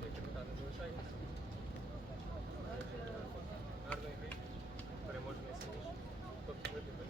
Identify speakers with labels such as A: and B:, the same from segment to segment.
A: Наші капітани
B: залишаються. Гарний гриб, переможений сильніший. Тобто ми тебе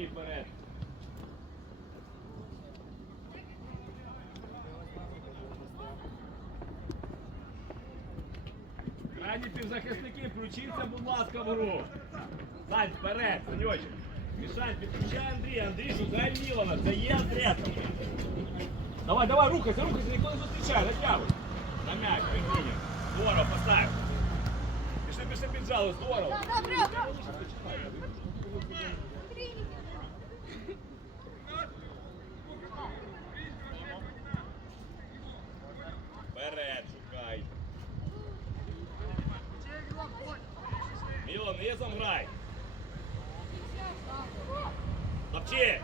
B: Андрій вперед. Крайні півзахисники, включіться, будь ласка, в гру. Сань, вперед, Санечек. Мішань, підключай Андрія. Андрій, шукай Мілана. Це є Андрій. Давай, давай, рухайся, рухайся, ніхто не зустрічає, натягуй. На м'яч, Віргінія. Здорово, поставь. Пішли, пішли піджали, здорово. Грай. Топчи.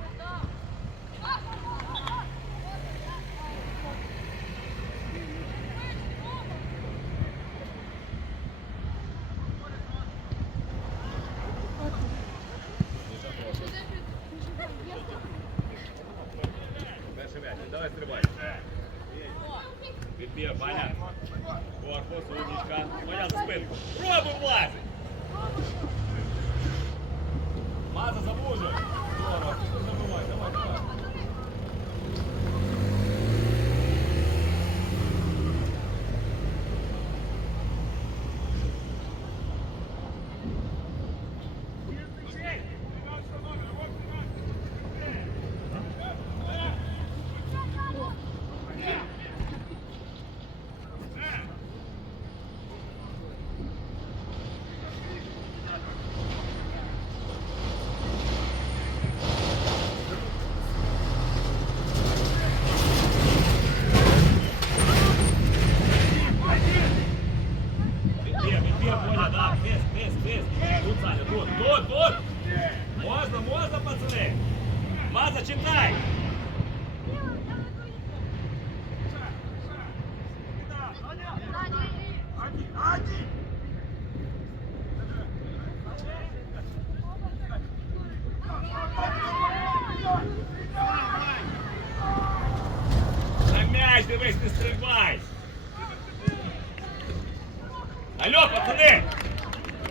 B: Пацани!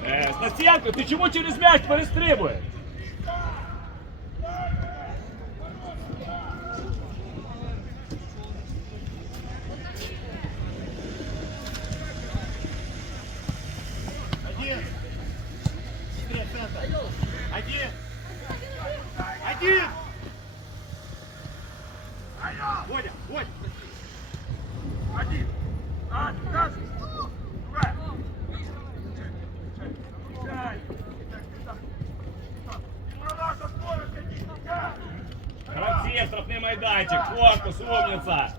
B: Е, Стасенко, ти чому через м'яч перестрибуєш?
A: Один. Один. Водя, Водя. Один. А, раз. Два. Пять. Права, скорость, один. Пять.
B: Гравці, штрафний майданчик, корпус, умниця.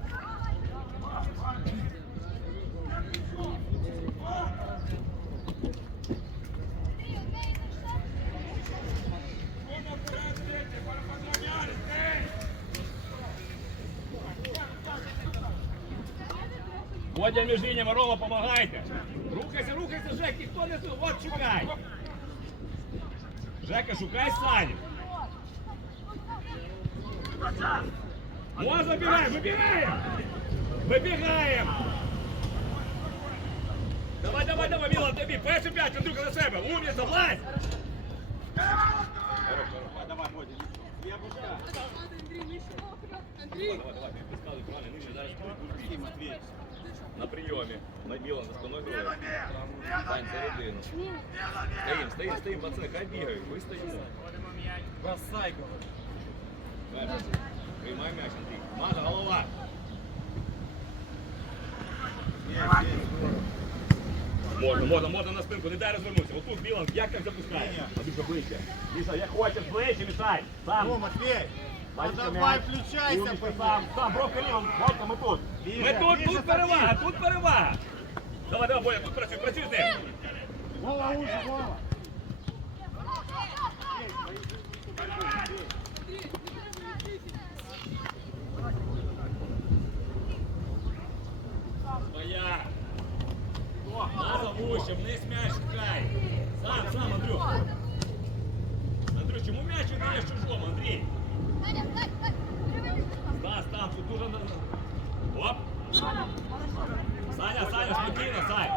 B: Водя між лініями, Рома, помагайте. Рухайся, рухайся, Жек, ніхто не су- От шукай. Жека, шукай Саню. О, забираем, выбираем! Вибігаємо! Давай, давай, давай, Мілан, тобі, перший п'ять, Андрюха на себе, умніця, влазь! Хорош, хорош. Давай, давай, давай, підказуй, правильно, нижче, зараз тут Матвій. На прийомі. На Мілан за спиною грає. Сань, середину. Стоїм, стоїм, стоїм, пацани, хай бігають, ви стоїмо.
C: Бросай,
B: Перший. Приймай м'яч, Андрій. Мажа, голова. Можна, можна, можна на спинку, не дай розвернутися. Отут Білан, як так запускає? Андрюша, ближче. Міша, як хочеш, ближче, мішай. Сам.
C: Ну, Матвей, ну
B: Бачите,
C: давай,
B: м'яч.
C: включайся.
B: Сам, сам, бровка лівом, Бодька, ми тут. Ми тут,
C: ближе,
B: тут перевага, тут перевага. Давай, давай, Боя, тут працюй, працюй з ним.
C: Вова, уже, Вова.
B: Наза вище, вниз м'яч шукай. Сам, сам, Андрюх. Андрюх, чому м'яч віддаєш чужому, Андрій? Стас, там, тут дуже... на- Оп. Саня, Саня, спокійно, Сань.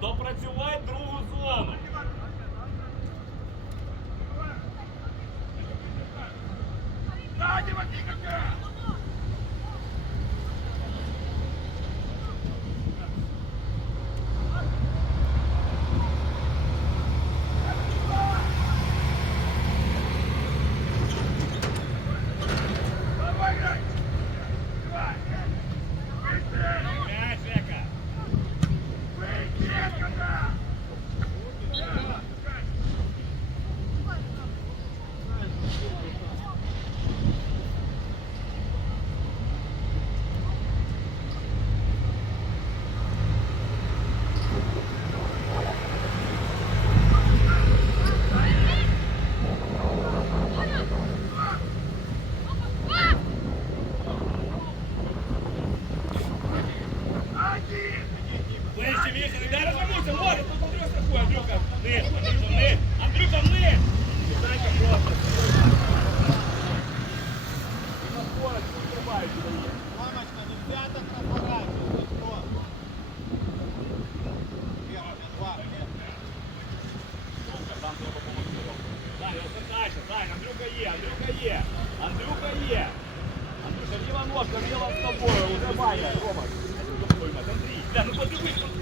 B: Пацани, допрацювай другу Андрюха є. Андрюша, ліва ножка, ліва з тобою, уже Ваня, Рома. Ой, мать, Андрій, бля, ну подивись, що ти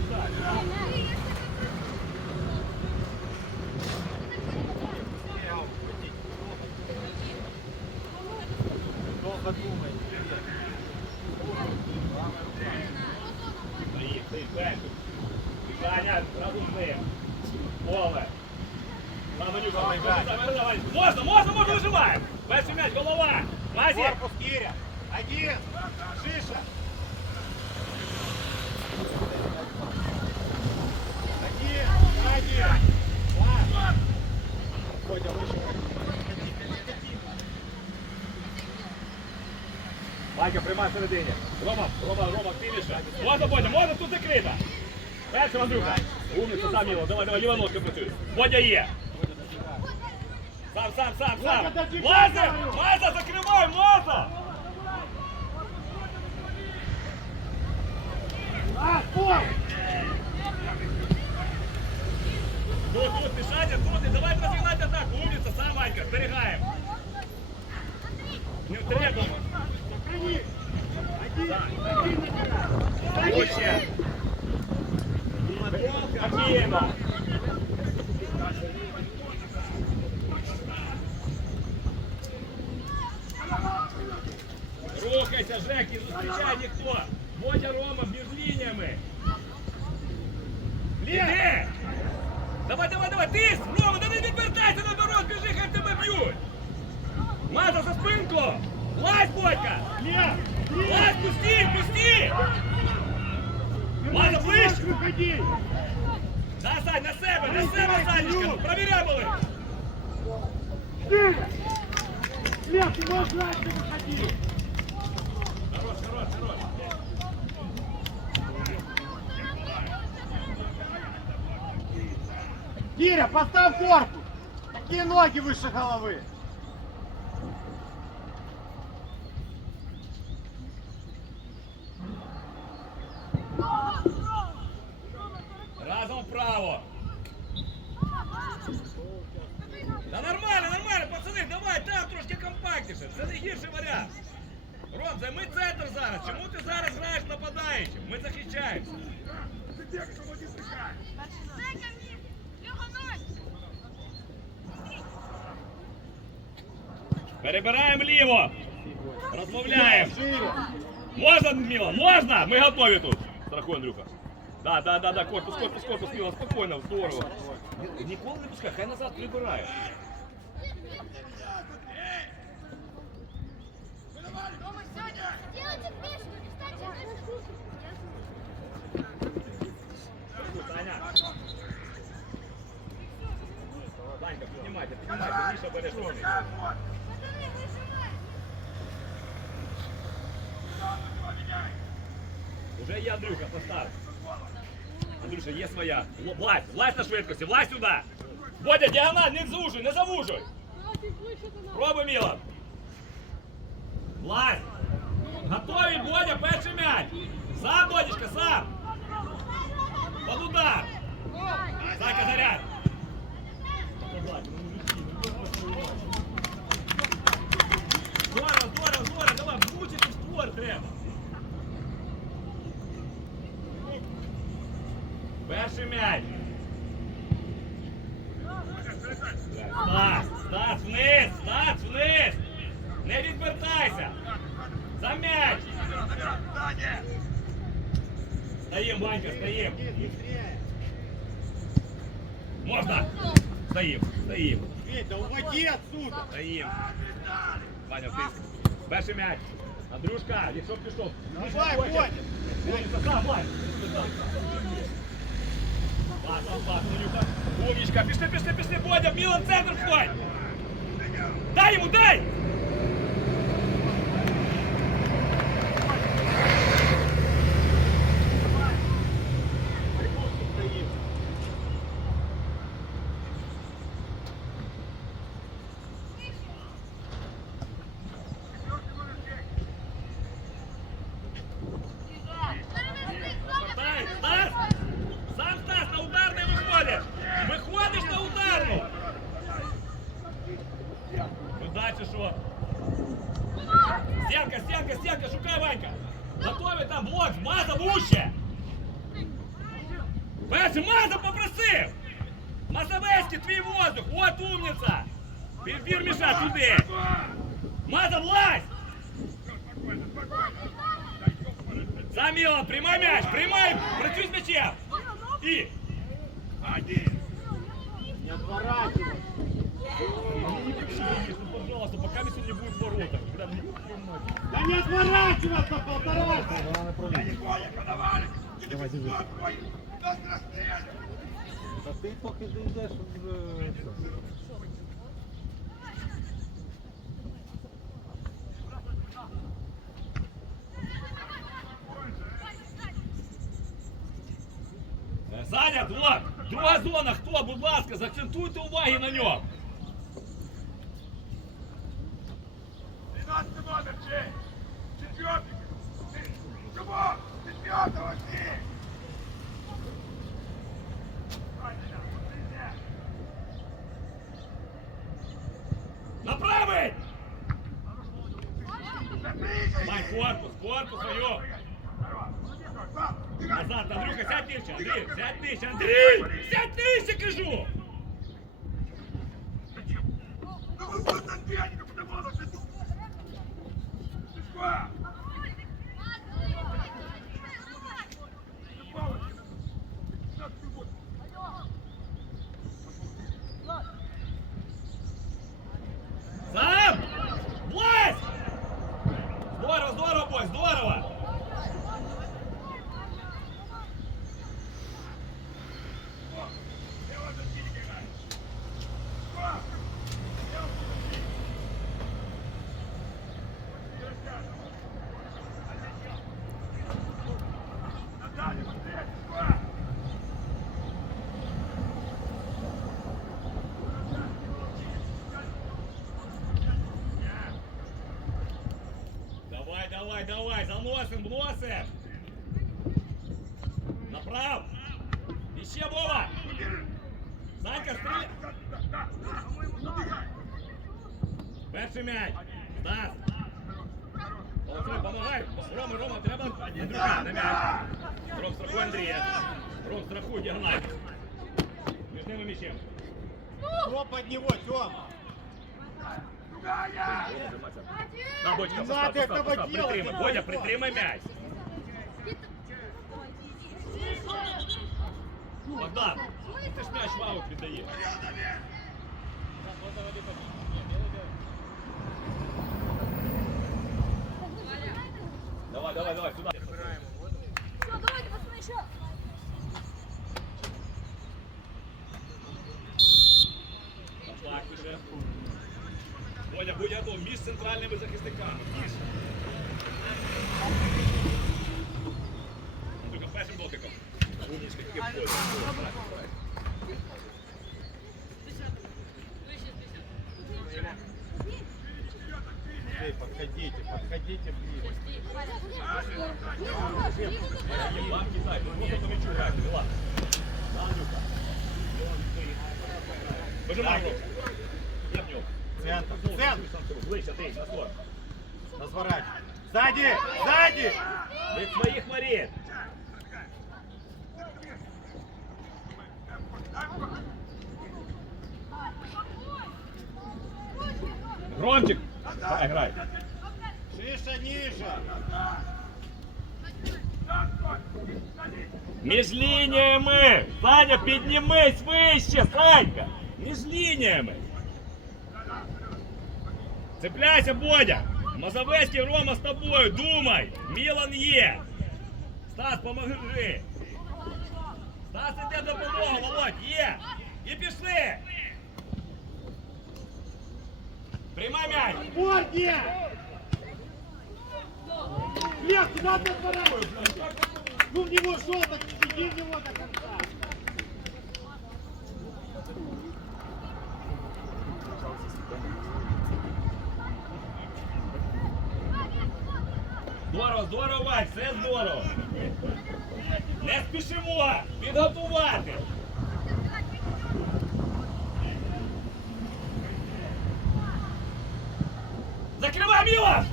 B: Ванька, приймай всередині. Рома, Рома, Рома, активніше. Можна, Бодя, можна, тут закрита. Перший, Андрюха. Умниця, сам Міло. Давай, давай, ліва ножка працює. Бодя є. Сам, сам, сам, сам.
C: Бодя, дожди,
B: Маза,
C: говорю.
B: Маза, закривай, Маза.
C: А, пол.
B: Тут, тут, мішайте, тут, і давай розігнати атаку. Умниця, сам, Ванька, зберігаємо. Не треба. Рухайся, Жек, не зустрічай ніхто. Водя Рома між лініями. Іди! Давай, давай, давай, тиск! Рома, да не відвертайся наоборот, біжи, хай тебе б'ють! Маза за спинку! Лазь, Бодька!
C: Лев.
B: Лазь, пусти, пусти! Маза, ближче!
C: Выходи.
B: Сань, на себе, на себе, Санечка, ну!
C: Лев, ты можешь дальше выходить!
B: Хорош, хорош, хорош.
C: Киря, поставь корпус! Такие ноги выше головы!
B: Перебираємо ліво. Розмовляємо.
C: Шире!
B: Можна, Міла, можна? Ми готові тут. Страхуй, Андрюха. Да, да, да, да, корпус, корпус, корпус, Міла, спокійно, здорово. Ніколи не пускай, хай назад прибирає. Саня. Ванька, піднімайте, піднімайте, Міша Уже є Андрюха, постав. Андрюша, є своя. Л- Влазь, влазь на швидкості, влазь сюди. Бодя, діагональ, не зужуй, не завужуй. Пробуй, Мілан. Влазь. Готовий, Бодя, перший м'яч. Сам, Бодічка, сам. Под удар. Зайка, заряд. Здорово, здорово, здорово, давай, влучити в створ треба. Перший м'яч. Стас, Стас, вниз, Стас, вниз. Не відвертайся. За м'яч.
A: Сзади!
B: Стоїм, Ванька, стоїм. Можна? Стоїм, стоїм,
C: Ведь, да уводи отсюда!
B: стоїм. Ваня, ти. Перший м'яч. Андрюшка, якщо пішов.
C: Давай, Бодя!
B: Умніця, Умничка, пішли, пішли, пішли, Бодя, в Мілан центр входь. Дай йому, дай!
A: Спокойно.
B: Сам Мілан, приймай м'яч, працюй з м'ячем! І!
A: Один.
C: Не отворачивай!
B: Пожалуйста, пока мы сегодня будет в воротах. Когда мне-
C: Да не отворачиваться, полтора!
A: Я не понял, подавали. Давай, держи. Нас расстрелят.
D: Та ти поки
B: Е, Саня, друга, зона, хто, будь ласка, заакцентуйте уваги на ньому.
A: 12 номер, чей? Четвертый. Ты, Кого? Четвертого, ты.
B: На правий!
A: Запрыгай!
B: Май, корпус, корпус свою. Назад, Андрюха, сядь нижче, Андрій, сядь нижче, Андрій! Сядь нижче, кажу!
A: Ну вы вот соперника подавала, ты тут. Ты что?
B: Сам! Влазь! Здорово, здорово, бой, здорово! Давай, заносим, вносим. Богдан, ти ж м'яч в аут віддаєш. Давай, давай, давай, сюда.
E: Все, давайте, пацаны, еще.
B: Так, уже. Бодя, будь готов між центральними захисниками. Між.
C: Разворачивай. Сзади, сзади.
B: Від своїх воріт. Громчик. Грай, грай.
C: Шиша ниже.
B: Між лініями! Саня, піднімись вище, Санька! Між лініями! Цепляйся, Бодя! Мазовецький Рома з тобою, думай! Мілан є! Стас, поможи! Стас іде допомога, Володь, є! І пішли! Приймай м'яч!
C: Борги! Лев, куда ты отворачиваешь? Ну в него шел, так иди в него до конца.
B: Здорово, Вась, все здорово! Не спішимо! Підготувати! Закривай Мілан!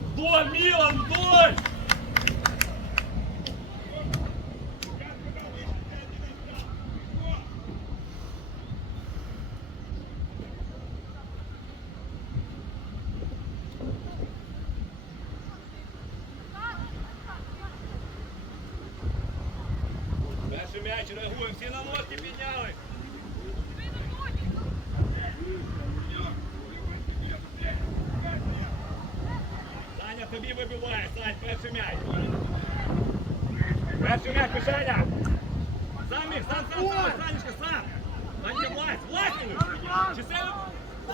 B: Вдоль, Мілан, вдоль! тобі вибиває, Сань, перший м'яч. Перший м'яч, Мишаня. Сам міг, сам, сам, сам, Санечка, сам. Санечка, влазь, влазь, Ілюш. Чи це...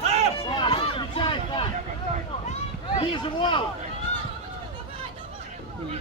B: Сам!
C: Саш, Встречай, Саш. Ближе, Вова.
B: Процентами,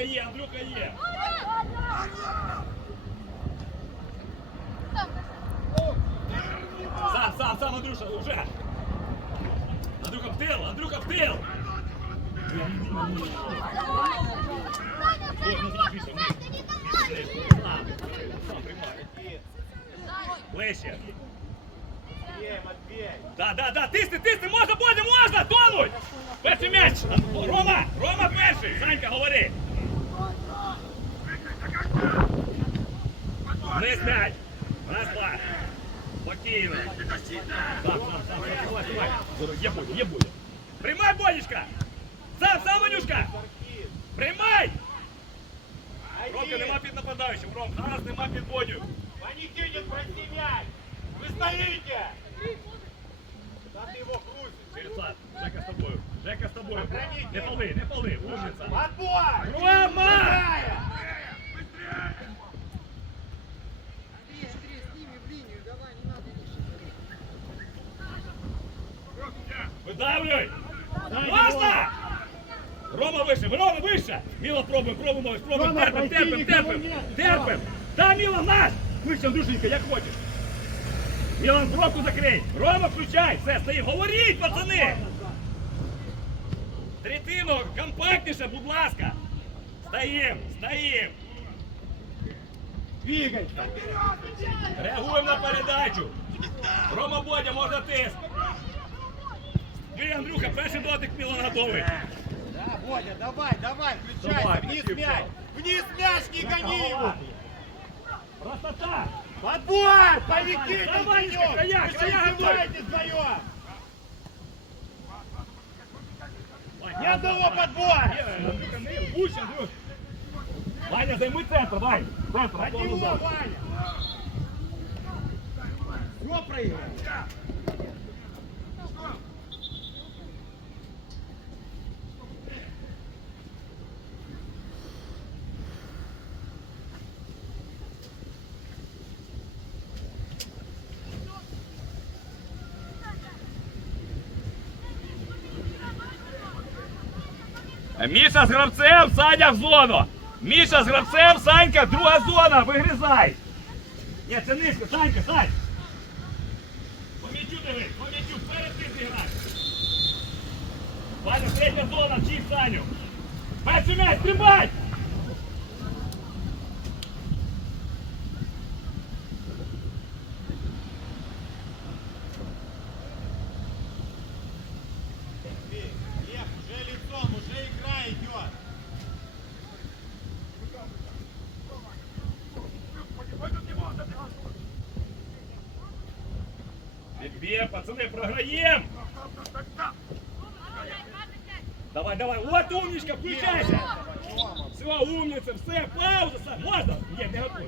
B: Ванька є, Андрюха є. Сам, сам, сам, Андрюша, уже. Андрюха в тыл, Андрюха в тыл. Ой, ну так, Миша, Миша. Сам, сам приймай. Ближче.
C: Матвей, Матвей.
B: Да, да, да, тисни, тисни, можна, Бодя, можна, тонуть! Перший м'яч! Рома, Рома перший! Санька, говори! Вниз м'яч. Раз, два. Спокійно. Сам, сам, сам, сам. Давай, давай. Зараз, Є буде, є буде. Приймай, Бодічка! Сам, сам, Ванюшка! Приймай! Ромка, нема під нападаючим, Ром, зараз нема під Бодю.
C: Ванитин, прости мяч! Вы стоите! Да ты его крутишь!
B: Через сад. Жека з тобою. Жека з тобою. Не пали, не пали, умниця.
C: Отбой!
B: Рома! Видавлюй! Можна! Рома вище, Рома вище! Міла пробуй, пробуємо, спробуй,
C: Рома,
B: терпим, терпим,
C: противник
B: терпим,
C: на мені.
B: терпим! Та, Міла, наш! Вище, Андрюшенька, як хочеш. Мілан, бровку закрий! Рома, включай! Все, стоїть! Говоріть, пацани! Третину, компактніше, будь ласка! Стоїм, стоїм!
C: Двигайся!
B: Реагуємо на передачу! Рома Бодя, можна тиск! Дві, Андрюха, перший дотик Мілан готовий!
C: Да, Бодя, давай, давай, включайся!
B: Давай,
C: Вниз мяч! Вниз мяч, не гони его!
B: Просто так!
C: Отбой! Полетите
B: Давай,
C: вперед!
B: Каяк,
C: Вы
B: Каяк,
C: издеваетесь вдвоем! Ни одного подбора!
B: Андрюха, не пусть, Андрюх! Ваня, займи центр, Вань! Центр,
C: От него. Ваня! Все проиграл!
B: Міша з гравцем, Саня в зону! Міша з гравцем, Санька, друга зона, вигризай! Ні, це низько, Санька, Сань! По м'ячу дивись, по м'ячу, перед тим зіграй! Ваня, третя зона, вчись Саню! Перший м'яч, стрибай! Відбір, пацани, програєм! Давай, давай, от умничка, включайся! Все, умниця, все, пауза, Сань, можна? Ні, не готові.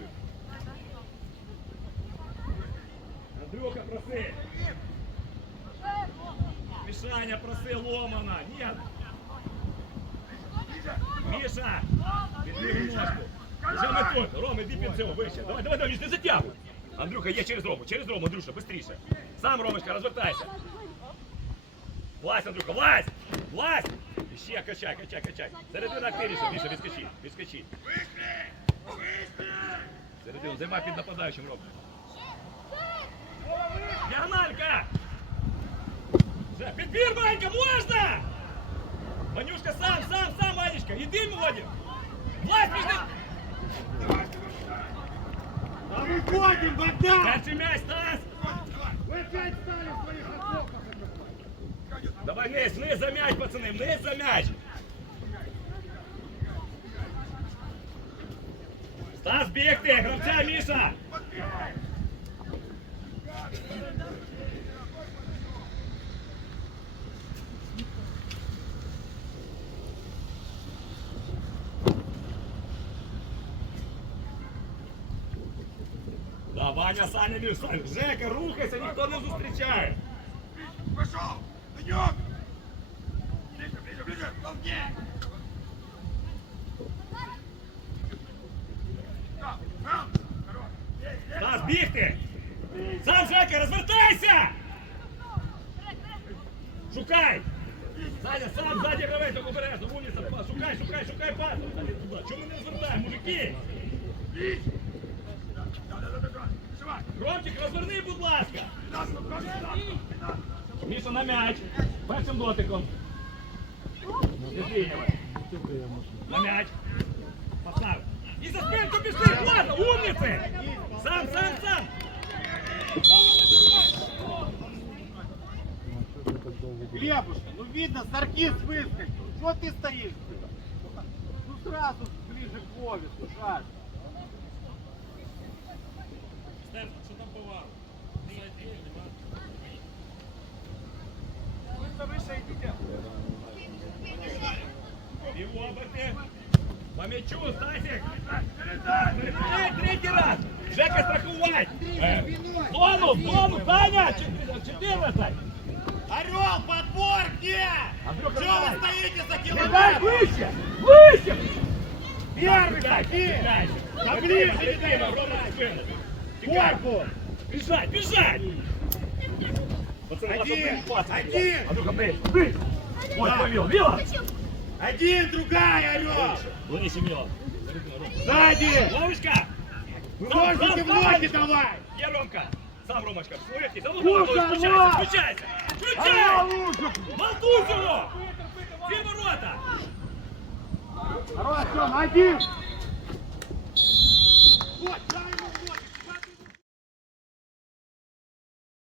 B: Андрюха, проси. Мішаня, проси Ломана. Ні. Міша, відбір ножку. Вже ми тут. Ром, іди під цього, вище. Давай, давай, давай, не затягуй. Андрюха, є через Рому, через Рому, Андрюша, быстріше. Сам, Ромочка, розвертайся. Влазь, Андрюха, влазь! Влазь! Ще качай, качай, качай. Середина активніше, Міша, відскочи, відскочи. Середину, займай під нападаючим, Ром. Діагональка! Вже, підбір, Ванька, можна! Ванюшка, сам, сам, сам, Ванечка, іди, Володя!
C: Выходим, вода!
B: М'яч, Стас!
C: Вы опять стали в своих окопах!
B: Давай вниз, вниз за м'яч, пацани, вниз за м'яч. Стас, бігти, гравця, Міша. Да, Ваня, Саня, Жека, рухайся, ніхто не зустрічає.
A: Пошел! Идем! Ближе, ближе, ближе! Есть!
B: Стас, бігти! Сам Жека, розвертайся! Шукай! Саня, сам ззаді гравець, обережно, вулиця, шукай, шукай, шукай пас! Саня. Чому не розвертаємо, мужики? Ромчик, розверни, будь ласка!
A: Нас, ну, просто нас, нас!
B: Міша на м'яч. Першим дотиком. Не зрівнювай. На м'яч. Постав. І за спинку пішли, ладно, умниці! Сам, сам, сам!
C: Глебушка, ну видно, Саркис выскочил. Что ты стоишь? Ну сразу ближе к Вове, жаль.
B: І в оберти. По м'ячу, Стасик. Передай третій раз. Жека страхувати. Е, Зону, зону, Саня, 14.
C: Орел, подбор где?
B: Андрюха,
C: Что вы
B: давай.
C: стоите за
B: Кидай
C: километр?
B: выше! Выше!
C: Первый
B: Кидай,
C: такие!
B: кидай.
C: Да
B: Рома,
C: ближе,
B: Рома,
C: кидай.
B: Рома, спину. Тікай.
C: Корпус!
B: Бежать, бежать!
C: Один, один.
B: Андрюха, бей, бей! Ой,
C: Да.
B: повел, Мила!
C: Один, другая, Орел!
B: Выше, Мила.
C: Сзади!
B: Ловушка!
C: Ножики в ноги давай!
B: Я Ромка! Сам Ромочка, слухай, за
C: Лука,
B: лука, включайся, включайся! Включай! Молдуй его! Две ворота!
C: Хорош, Тём, один! Вот, правильно!